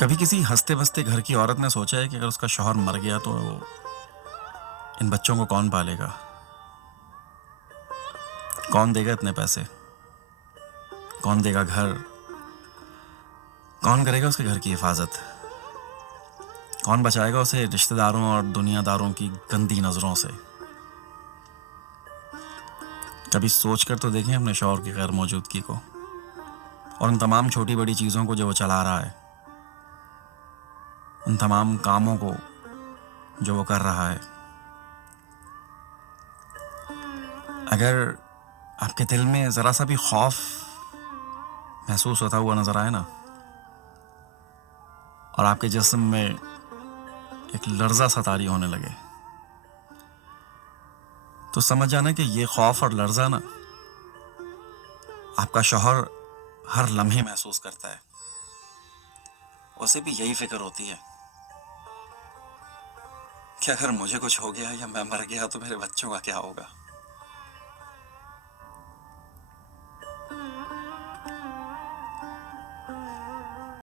کبھی کسی ہنستے بستے گھر کی عورت نے سوچا ہے کہ اگر اس کا شوہر مر گیا تو ان بچوں کو کون پالے گا؟ کون دے گا اتنے پیسے؟ کون دے گا گھر؟ کون کرے گا اس کے گھر کی حفاظت؟ کون بچائے گا اسے رشتہ داروں اور دنیا داروں کی گندی نظروں سے؟ کبھی سوچ کر تو دیکھیں اپنے شوہر کی غیر موجودگی کو اور ان تمام چھوٹی بڑی چیزوں کو جو وہ چلا رہا ہے، ان تمام کاموں کو جو وہ کر رہا ہے۔ اگر آپ کے دل میں ذرا سا بھی خوف محسوس ہوتا ہوا نظر آئے نا، اور آپ کے جسم میں ایک لرزہ سا طاری ہونے لگے، تو سمجھ جانا کہ یہ خوف اور لرزہ نا آپ کا شوہر ہر لمحے محسوس کرتا ہے۔ اسے بھی یہی فکر ہوتی ہے کہ اگر مجھے کچھ ہو گیا یا میں مر گیا تو میرے بچوں کا کیا ہوگا۔